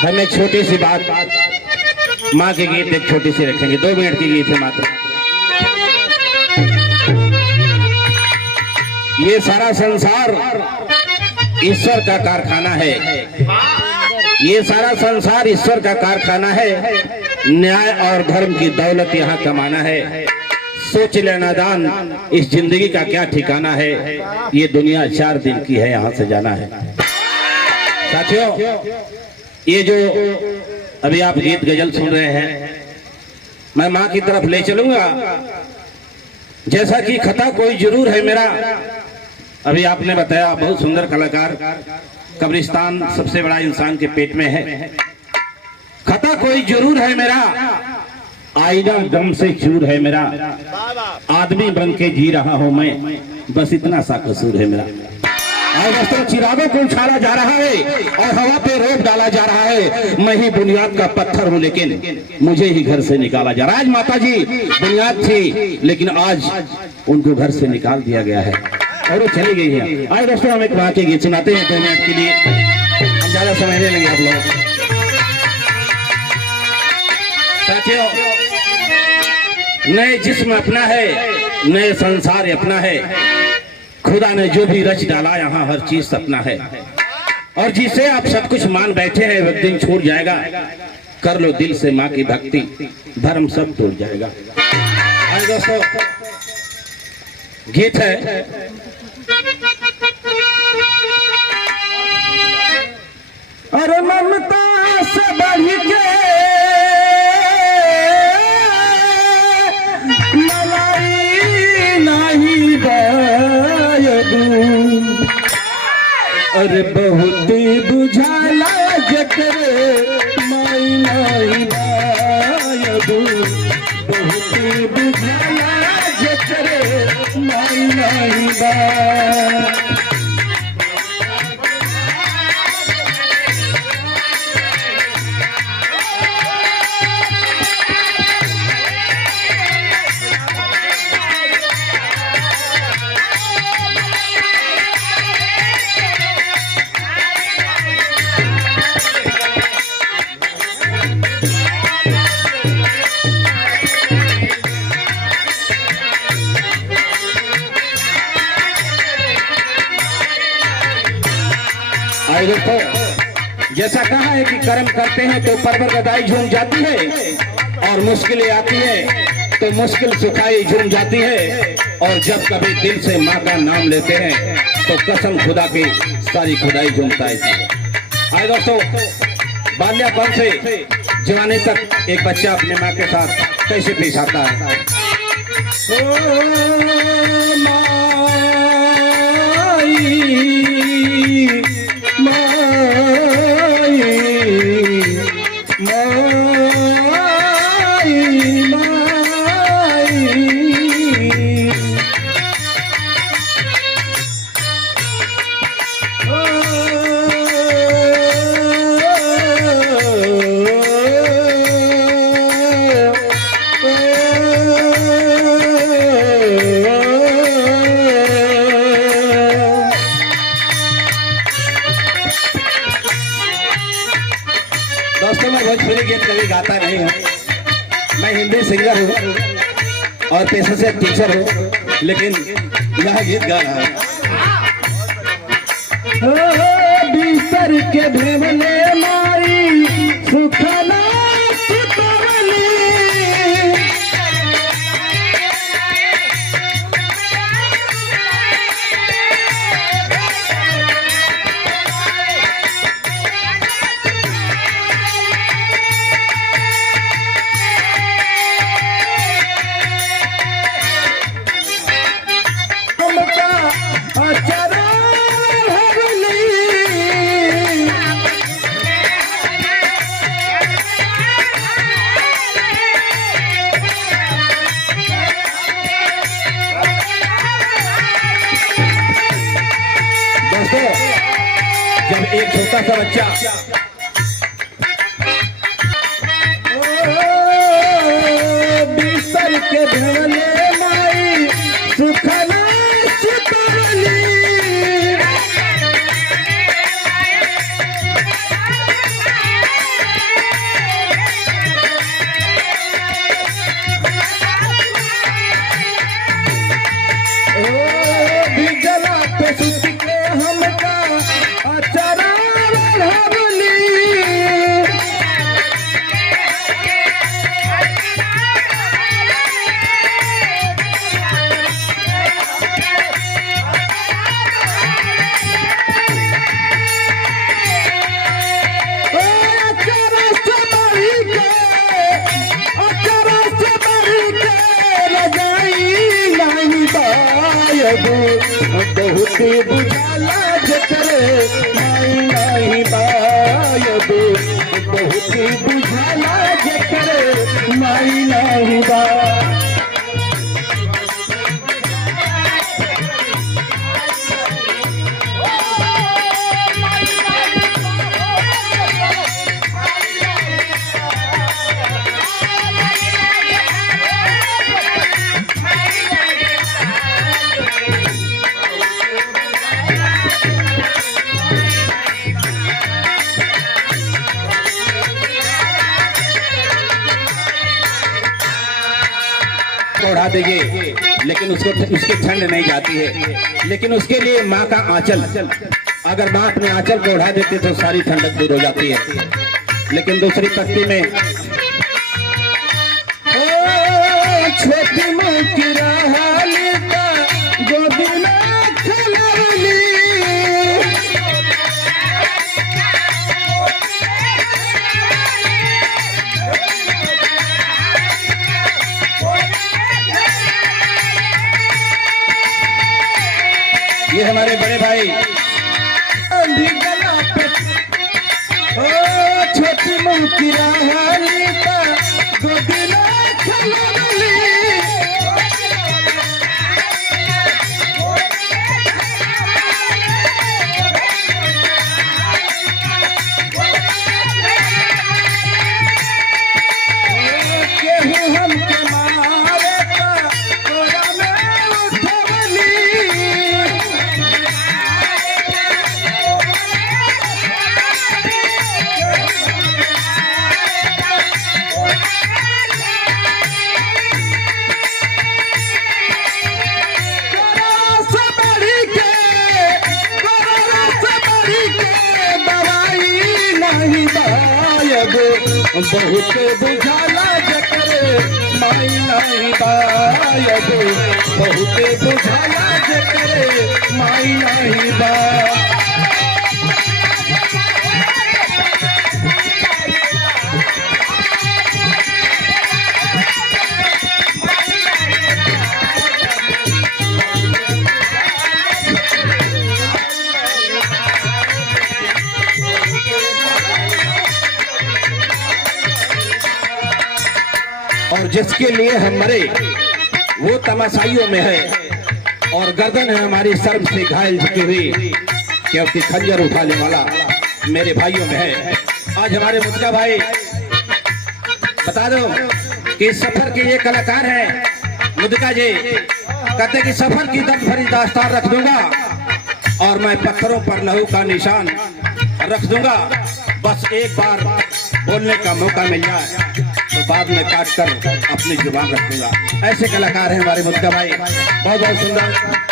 हम एक छोटी सी बात माँ के गीत एक छोटी सी रखेंगे, 2 मिनट की गीत है मात्र। ये सारा संसार ईश्वर का कारखाना है, ये सारा संसार ईश्वर का कारखाना है। न्याय और धर्म की दौलत यहाँ कमाना है। सोच ले नादान इस जिंदगी का क्या ठिकाना है। ये दुनिया 4 दिन की है, यहाँ से जाना है। साथियों, ये जो अभी आप गीत गजल सुन रहे हैं, मैं माँ की तरफ ले चलूंगा। जैसा कि खता कोई जरूर है मेरा, अभी आपने बताया बहुत सुंदर कलाकार, कब्रिस्तान सबसे बड़ा इंसान के पेट में है। खता कोई जरूर है मेरा, आईना गम से चूर है मेरा। आदमी बन के जी रहा हूं मैं, बस इतना सा कसूर है मेरा। और दोस्तों, चिरागों को उछाला जा रहा है और हवा पे रोक डाला जा रहा है। मैं ही बुनियाद का पत्थर हूं, लेकिन मुझे ही घर से निकाला जा रहा है। आज माता जी बुनियाद थी, लेकिन आज उनको घर से निकाल दिया गया है और वो चली गई है। आज दोस्तों, हम एक वहां के गीत सुनाते हैं 2 मिनट के लिए, हम ज्यादा समय नहीं लेंगे आप लोग। साथियों, नए जिस्म अपना है, नए संसार अपना है। खुदा ने जो भी रच डाला यहाँ हर चीज सपना है। और जिसे आप सब कुछ मान बैठे हैं, वह दिन छूट जाएगा। कर लो दिल से माँ की भक्ति, धर्म सब टूट जाएगा। और दोस्तों, गीत है अरे ममता से बढ़ के मलाई नहीं बायदू। अरे बहुत बुझाला जकरे माई नहीं बायदू। बहुत बुझाला जकरे माई नहीं बायदू। दोस्तों, जैसा कहा है कि कर्म करते हैं तो परवर गदाई झूम जाती है, और मुश्किलें आती है तो मुश्किल सुखाई झूम जाती है। और जब कभी दिल से माँ का नाम लेते हैं तो कसम खुदा की सारी खुदाई झूमता है। आए दोस्तों, बाल्यापन से जवानी तक एक बच्चा अपने माँ के साथ कैसे पेश आता है। दोस्तों, मैं भोजपुरी गीत कभी गाता नहीं हूँ। मैं हिंदी सिंगर हूँ और पेशे से टीचर हूँ, लेकिन यह गीत गा रहा हूँ। बिस्तर के भेवले मारी सुखना को उड़ा दीजिए, लेकिन उसकी ठंड नहीं जाती है। लेकिन उसके लिए माँ का आंचल, अगर माँ अपने आंचल को उड़ा देती तो सारी ठंडक दूर हो जाती है। लेकिन दूसरी पत्ती में छोटी माँ की ये हमारे बड़े भाई छोटी मुँह की बहुत बुझाला जकरे माई नहीं बायब, बहुत बुझाला जकरे माई नहीं बा। और जिसके लिए हम मरे वो तमाशाइयों में है और गर्दन है हमारी सर्व से घायल झुकी हुई, क्योंकि खंजर उठाने वाला मेरे भाइयों में है। आज हमारे मुद्दा भाई बता दो कि सफर के ये कलाकार हैं मुद्दा जी, कहते कि सफर की दर्द भरी दास्तान रख दूंगा और मैं पत्थरों पर लहू का निशान रख दूंगा। बस एक बार बोलने का मौका मिल जाए तो बाद में काट कर अपनी जुबान रख दूंगा। ऐसे कलाकार हैं हमारे मुद्दा भाई, बहुत बहुत सुंदर।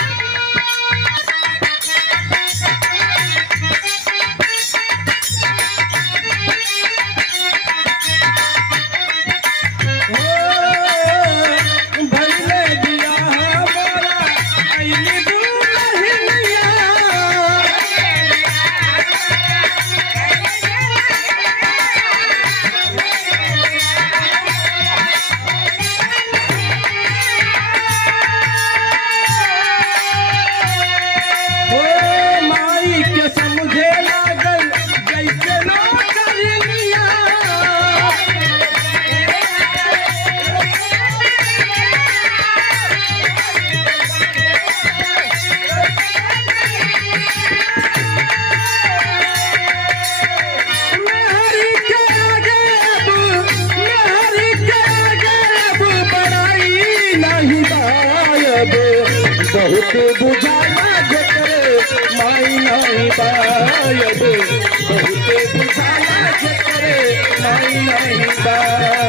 बहुत बुझाला जकरे माई नहीं बायब, बहुत बुझाला जकरे माई नहीं बायब।